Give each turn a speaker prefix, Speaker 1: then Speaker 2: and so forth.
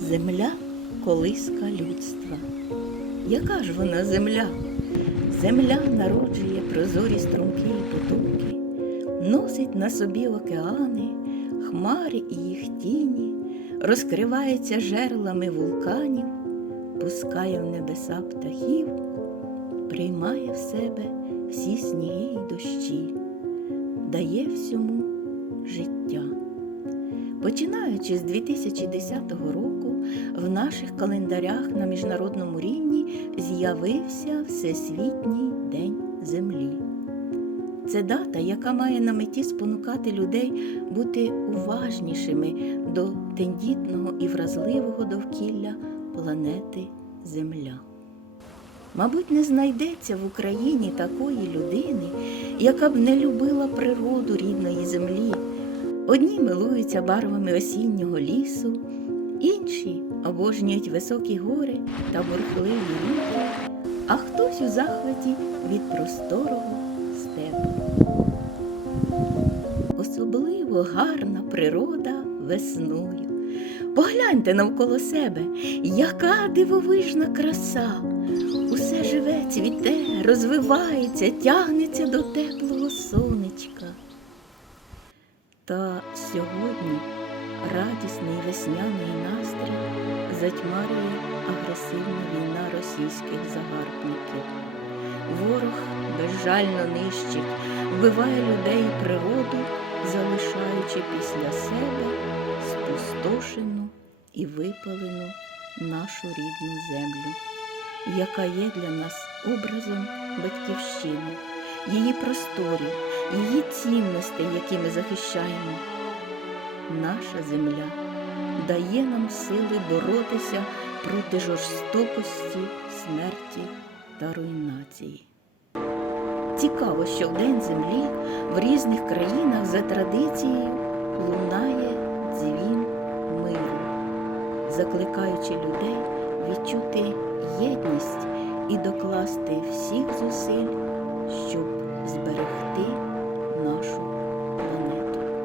Speaker 1: Земля колиска людства. Яка ж вона земля? Земля народжує прозорі струмки і потоки, носить на собі океани, хмари і їх тіні, розкривається жерлами вулканів, пускає в небеса птахів, приймає в себе всі сніги й дощі, дає всьому. Починаючи з 2010 року, в наших календарях на міжнародному рівні з'явився Всесвітній День Землі. Це дата, яка має на меті спонукати людей бути уважнішими до тендітного і вразливого довкілля планети Земля. Мабуть, не знайдеться в Україні такої людини, яка б не любила природу рідної землі. Одні милуються барвами осіннього лісу, інші обожнюють високі гори та бурхливі ріки, а хтось у захваті від просторого степу. Особливо гарна природа весною. Погляньте навколо себе, яка дивовижна краса. Усе живе, цвіте, розвивається, тягнеться до теплого сонечка. Та сьогодні радісний весняний настрій затьмарює агресивна війна російських загарбників. Ворог безжально нищить, вбиває людей і природу, залишаючи після себе спустошену і випалену нашу рідну землю, яка є для нас образом батьківщини, її просторів, її цінностей, які ми захищаємо. Наша земля дає нам сили боротися проти жорстокості, смерті та руйнації. Цікаво, що в День землі в різних країнах за традицією лунає дзвін миру, закликаючи людей відчути єдність і докласти всіх зусиль,